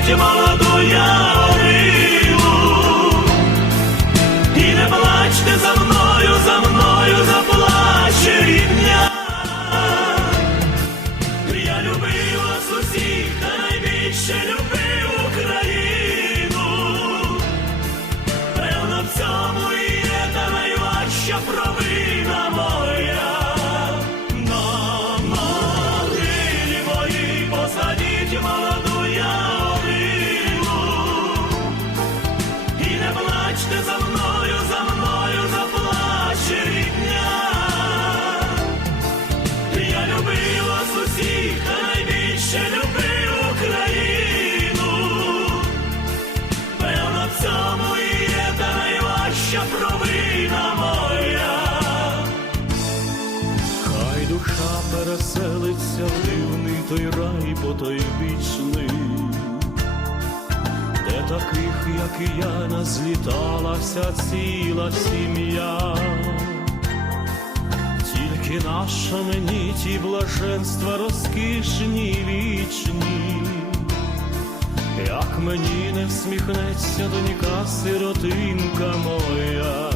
Посадіть молодоя ярину і не плачте за мною, за мною заплаче рідня. Я любив вас усіх, та найбільше любив найважча провина моя. Хай душа переселиться в дивний той рай потойбічний, де таких, як і я, назліталася ціла сім'я. Тільки наша мені ті блаженства розкішні вічні, як мені не всміхнеться донька сиротинка моя,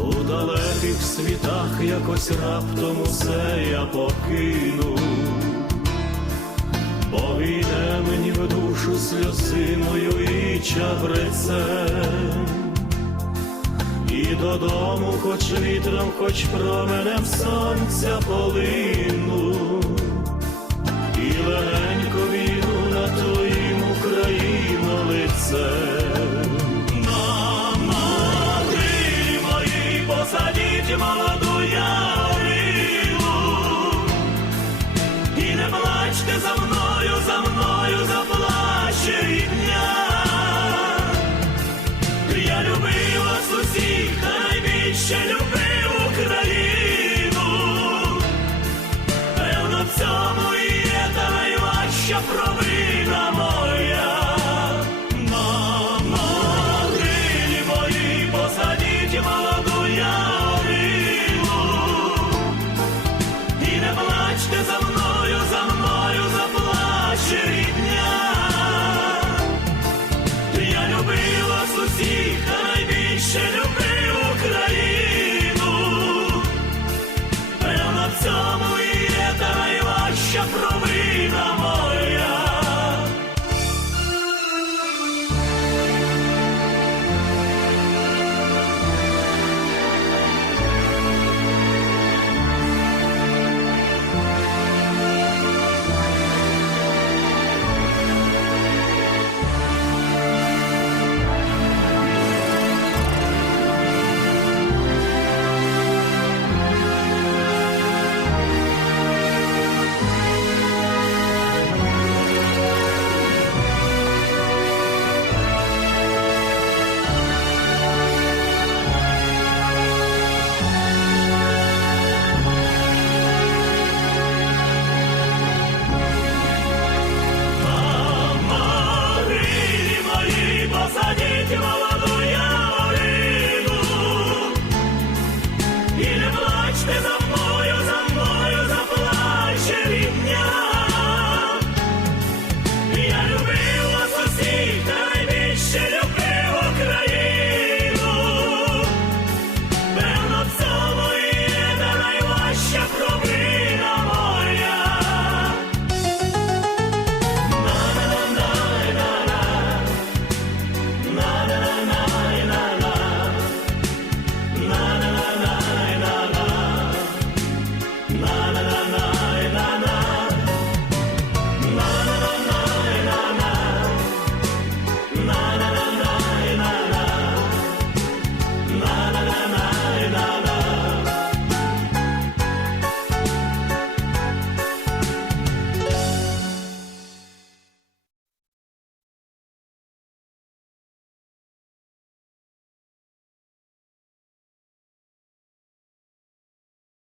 у далеких світах якось раптом усе я покину, бо війде мені в душу сльозиною і чабрецем. І додому, хоч вітром, хоч променем сонця полину, і легенько На могилі моїй посадіть молоду ярину, і не плачте за мною, за мною заплаче рідня. Я любив вас усіх, найбільше любив